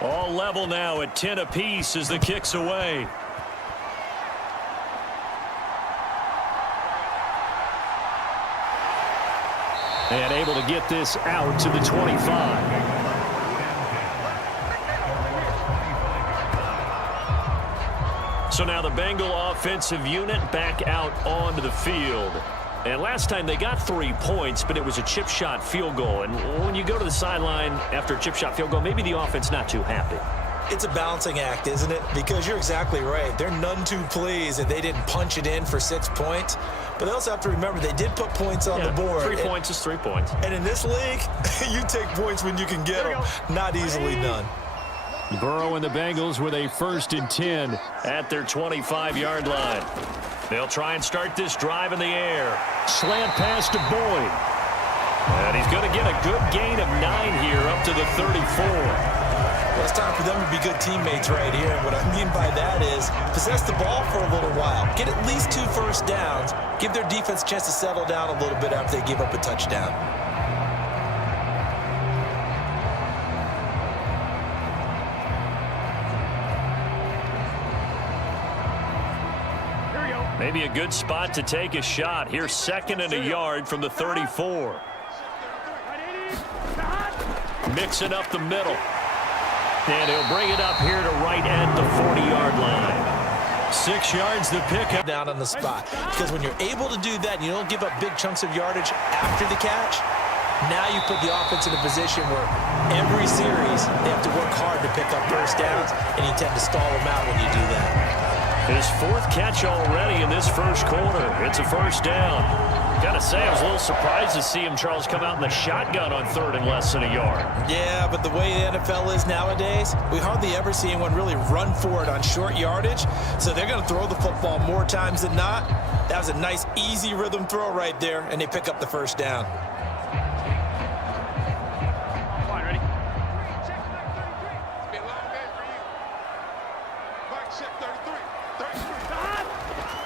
All level now at 10 apiece as the kick's away. And able to get this out to the 25. So now the Bengal offensive unit back out onto the field. And last time they got 3 points, but it was a chip shot field goal. And when you go to the sideline after a chip shot field goal, maybe the offense not too happy. It's a balancing act, isn't it? Because you're exactly right. They're none too pleased that they didn't punch it in for 6 points. But they also have to remember they did put points on the board. 3 points is 3 points. And in this league, you take points when you can get them. Not easily done. Burrow and the Bengals with a 1st and 10 at their 25-yard line. They'll try and start this drive in the air. Slant pass to Boyd. And he's going to get a good gain of 9 here up to the 34. Well, it's time for them to be good teammates right here. And what I mean by that is possess the ball for a little while. Get at least 2 first downs. Give their defense a chance to settle down a little bit after they give up a touchdown. Maybe a good spot to take a shot. Here's 2nd and a yard from the 34. Mixing up the middle. And he'll bring it up here to right at the 40-yard line. 6 yards to pick up. Down on the spot. Because when you're able to do that and you don't give up big chunks of yardage after the catch, now you put the offense in a position where every series they have to work hard to pick up first downs, and you tend to stall them out when you do that. His 4th catch already in this first quarter. It's a first down. Gotta say, I was a little surprised to see him, Charles, come out in the shotgun on 3rd and less than a yard. Yeah, but the way the NFL is nowadays, we hardly ever see anyone really run for it on short yardage. So they're going to throw the football more times than not. That was a nice, easy rhythm throw right there, and they pick up the first down.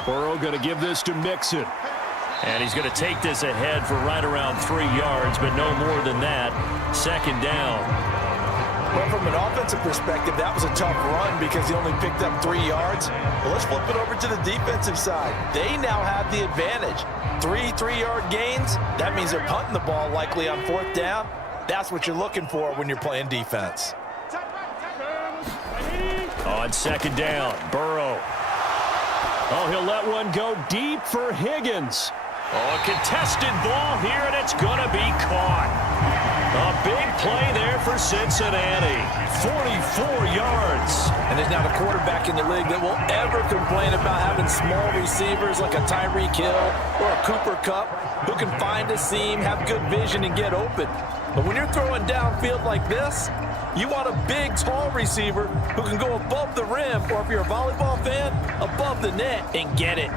Burrow going to give this to Mixon. And he's going to take this ahead for right around 3 yards, but no more than that. 2nd down. Well, from an offensive perspective, that was a tough run because he only picked up 3 yards. Well, let's flip it over to the defensive side. They now have the advantage. 3 3-yard gains. That means they're punting the ball likely on 4th down. That's what you're looking for when you're playing defense. On 2nd down, Burrow. Oh, he'll let one go deep for Higgins. Oh, a contested ball here, and it's going to be caught. A big play there for Cincinnati. 44 yards. And there's not a quarterback in the league that will ever complain about having small receivers like a Tyreek Hill or a Cooper Kupp who can find a seam, have good vision, and get open. But when you're throwing downfield like this, you want a big, tall receiver who can go above the rim, or if you're a volleyball fan, above the net and get it.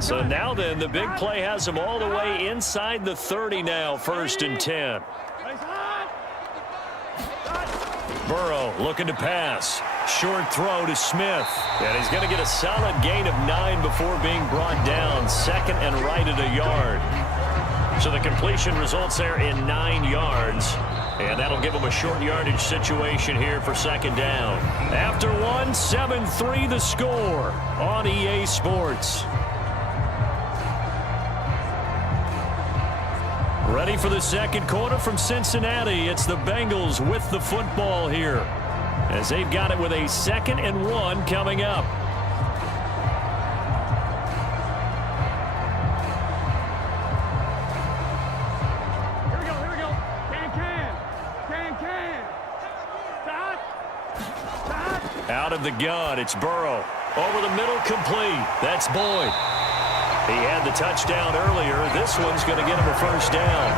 So now then, the big play has him all the way inside the 30 now, 1st and 10. Burrow looking to pass. Short throw to Smith. And he's going to get a solid gain of 9 before being brought down. 2nd and right at a yard. So the completion results there in 9 yards. And that'll give him a short yardage situation here for 2nd down. After 1, 7-3 the score on EA Sports. Ready for the 2nd quarter from Cincinnati. It's the Bengals with the football here, as they've got it with a 2nd and 1 coming up. Here we go. Can. Stop. Out of the gun, it's Burrow. Over the middle, complete. That's Boyd. He had the touchdown earlier. This one's going to get him a first down.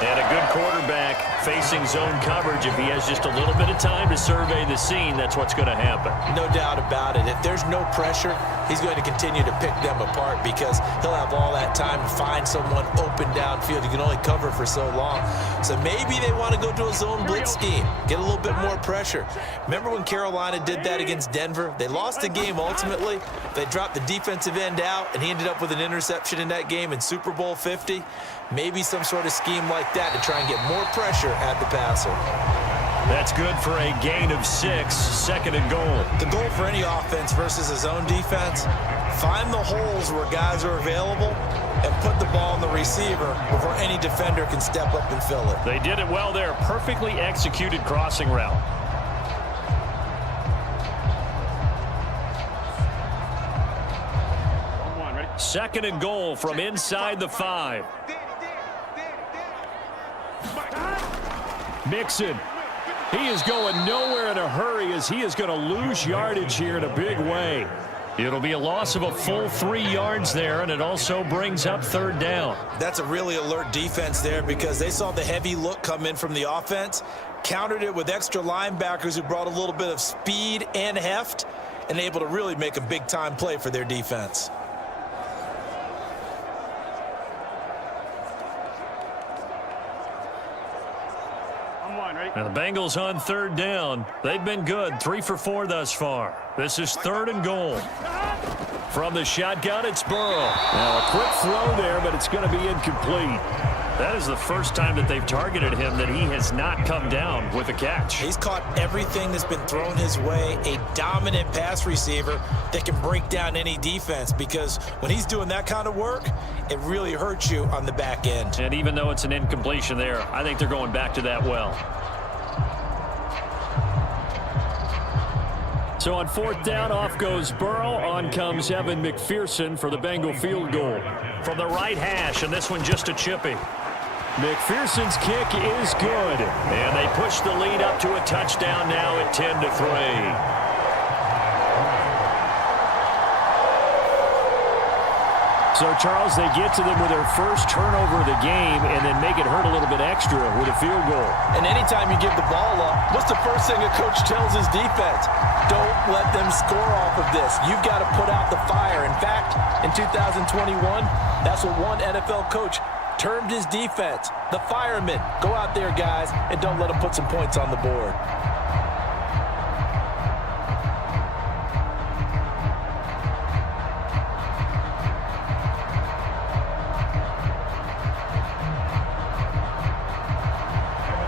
And a good quarterback facing zone coverage. If he has just a little bit of time to survey the scene, that's what's going to happen. No doubt about it. If there's no pressure, he's going to continue to pick them apart because he'll have all that time to find someone open downfield. You can only cover for so long. So maybe they want to go to a zone blitz scheme, get a little bit more pressure. Remember when Carolina did that against Denver? They lost the game ultimately. They dropped the defensive end out, and he ended up with an interception in that game in Super Bowl 50. Maybe some sort of scheme like that to try and get more pressure at the passer. That's good for a gain of 6, second and goal. The goal for any offense versus a zone defense, find the holes where guys are available and put the ball on the receiver before any defender can step up and fill it. They did it well there. Perfectly executed crossing route. Second and goal from inside the 5. Mixon. He is going nowhere in a hurry as he is going to lose yardage here in a big way. It'll be a loss of a full 3 yards there, and it also brings up third down. That's a really alert defense there because they saw the heavy look come in from the offense, countered it with extra linebackers who brought a little bit of speed and heft, and able to really make a big-time play for their defense. And the Bengals on third down. They've been good, 3 for 4 thus far. This is third and goal. From the shotgun, it's Burrow. Now a quick throw there, but it's going to be incomplete. That is the first time that they've targeted him that he has not come down with a catch. He's caught everything that's been thrown his way, a dominant pass receiver that can break down any defense because when he's doing that kind of work, it really hurts you on the back end. And even though it's an incompletion there, I think they're going back to that well. So on fourth down, off goes Burrow. On comes Evan McPherson for the Bengal field goal. From the right hash, and this one just a chippy. McPherson's kick is good. And they push the lead up to a touchdown now at 10-3. So, Charles, they get to them with their first turnover of the game and then make it hurt a little bit extra with a field goal. And anytime you give the ball up, what's the first thing a coach tells his defense? Don't let them score off of this. You've got to put out the fire. In fact, in 2021, that's what one NFL coach termed his defense. The firemen. Go out there, guys, and don't let them put some points on the board.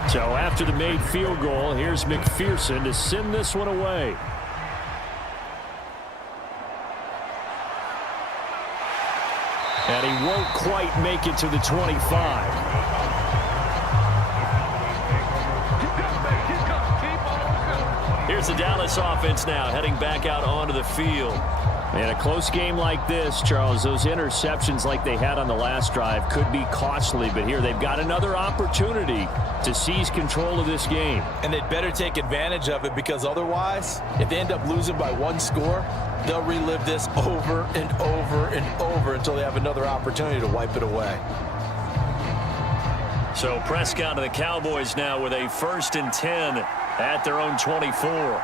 So after the made field goal, here's McPherson to send this one away. And he won't quite make it to the 25. Here's the Dallas offense now heading back out onto the field. In a close game like this, Charles, those interceptions like they had on the last drive could be costly, but here they've got another opportunity to seize control of this game. And they'd better take advantage of it because otherwise, if they end up losing by 1 score, they'll relive this over and over and over until they have another opportunity to wipe it away. So Prescott of the Cowboys now with a 1st and 10 at their own 24.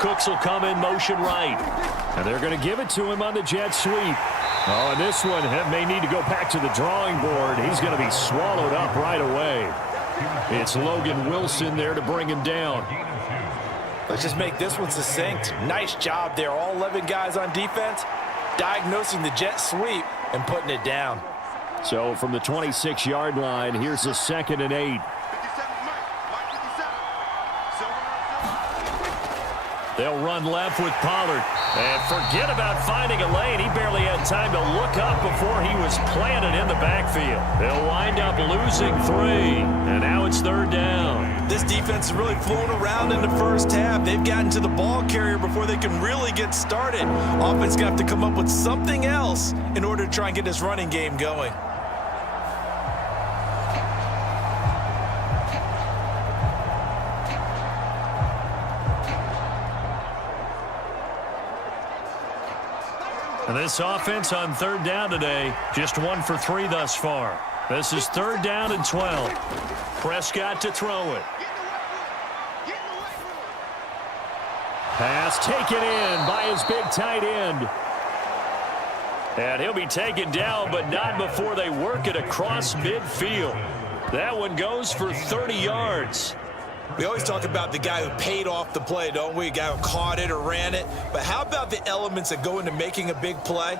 Cooks will come in motion right. And they're going to give it to him on the jet sweep. Oh, and this one may need to go back to the drawing board. He's going to be swallowed up right away. It's Logan Wilson there to bring him down. Let's just make this one succinct. Nice job there. All 11 guys on defense diagnosing the jet sweep and putting it down. So from the 26-yard line, here's the 2nd and 8. They'll run left with Pollard. And forget about finding a lane. He barely had time to look up before he was planted in the backfield. They'll wind up losing 3. And now it's 3rd down. This defense is really flown around in the first half. They've gotten to the ball carrier before they can really get started. Offense going to have to come up with something else in order to try and get this running game going. And this offense on 3rd down today, just 1 for 3 thus far. This is 3rd down and 12. Prescott to throw it. Pass taken in by his big tight end. And he'll be taken down, but not before they work it across midfield. That one goes for 30 yards. We always talk about the guy who paid off the play, don't we? A guy who caught it or ran it. But how about the elements that go into making a big play?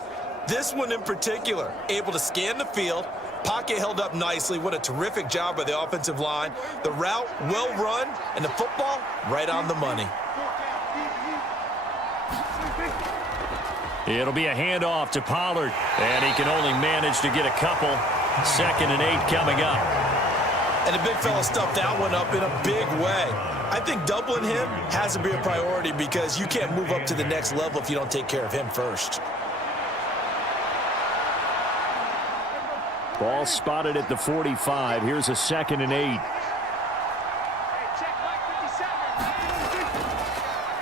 This one in particular, able to scan the field, pocket held up nicely. What a terrific job by the offensive line. The route, well run, and the football, right on the money. It'll be a handoff to Pollard, and he can only manage to get a couple. 2nd and 8 coming up. And the big fella stuffed that one up in a big way. I think doubling him has to be a priority because you can't move up to the next level if you don't take care of him first. Ball spotted at the 45. Here's a 2nd and 8.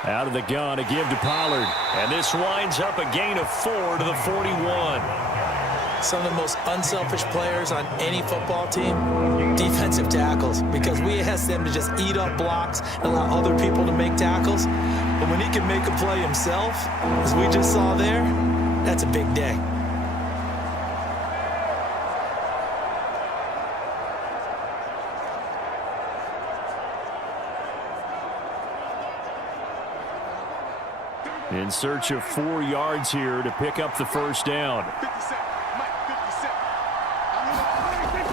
Out of the gun, a give to Pollard. And this winds up a gain of 4 to the 41. Some of the most unselfish players on any football team, defensive tackles, because we ask them to just eat up blocks and allow other people to make tackles. But when he can make a play himself, as we just saw there, that's a big day. In search of 4 yards here to pick up the 1st down.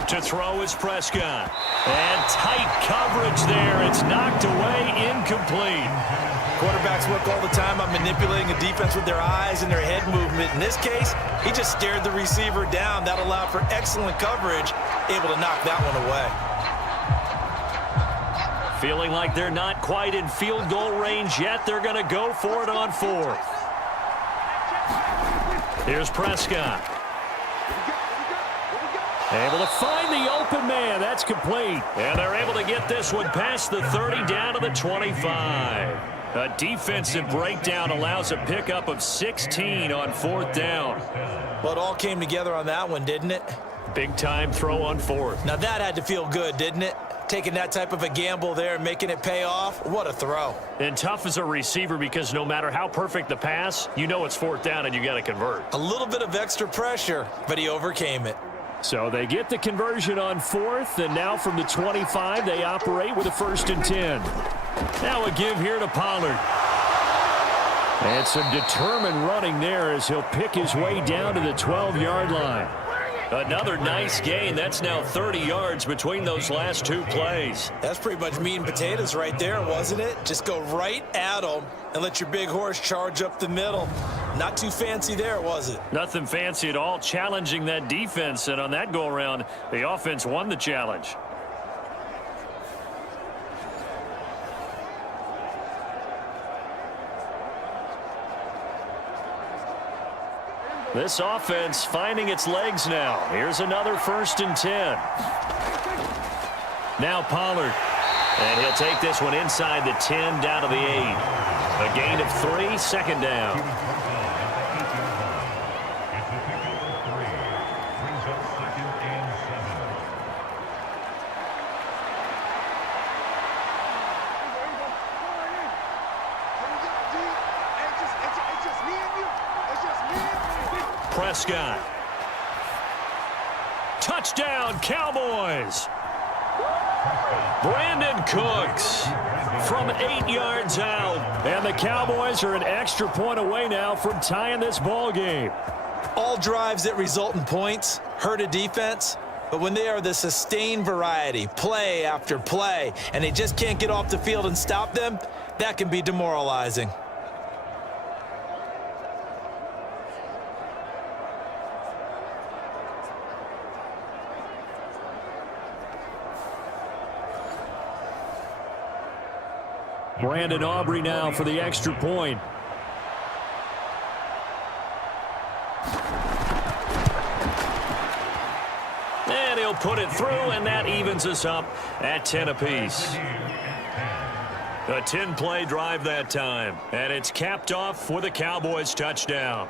To throw is Prescott. And tight coverage there. It's knocked away, incomplete. Quarterbacks work all the time on manipulating a defense with their eyes and their head movement. In this case, he just stared the receiver down. That allowed for excellent coverage, able to knock that one away. Feeling like they're not quite in field goal range yet. They're going to go for it on 4th. Here's Prescott. Able to find the open man. That's complete. And they're able to get this one past the 30 down to the 25. A defensive breakdown allows a pickup of 16 on 4th down. Well, it all came together on that one, didn't it? Big time throw on 4th. Now that had to feel good, didn't it? Taking that type of a gamble there and making it pay off. What a throw. And tough as a receiver because no matter how perfect the pass, you know it's 4th down and you got to convert. A little bit of extra pressure, but he overcame it. So they get the conversion on 4th, and now from the 25, they operate with a 1st and 10. Now a give here to Pollard. And some determined running there as he'll pick his way down to the 12-yard line. Another nice gain. That's now 30 yards between those last 2 plays. That's pretty much meat and potatoes right there, wasn't it? Just go right at them and let your big horse charge up the middle. Not too fancy there, was it? Nothing fancy at all, challenging that defense. And on that go-around, the offense won the challenge. This offense finding its legs now. Here's another 1st and 10. Now Pollard. And he'll take this one inside the 10 down to the 8. A gain of 3, 2nd down. Prescott. Touchdown, Cowboys. Brandon Cooks from 8 yards out. And the Cowboys are an extra point away now from tying this ball game. All drives that result in points hurt a defense, but when they are the sustained variety, play after play, and they just can't get off the field and stop them, that can be demoralizing. Brandon Aubrey now for the extra point. And he'll put it through, and that evens us up at 10 apiece. A 10-play drive that time, and it's capped off with a Cowboys touchdown.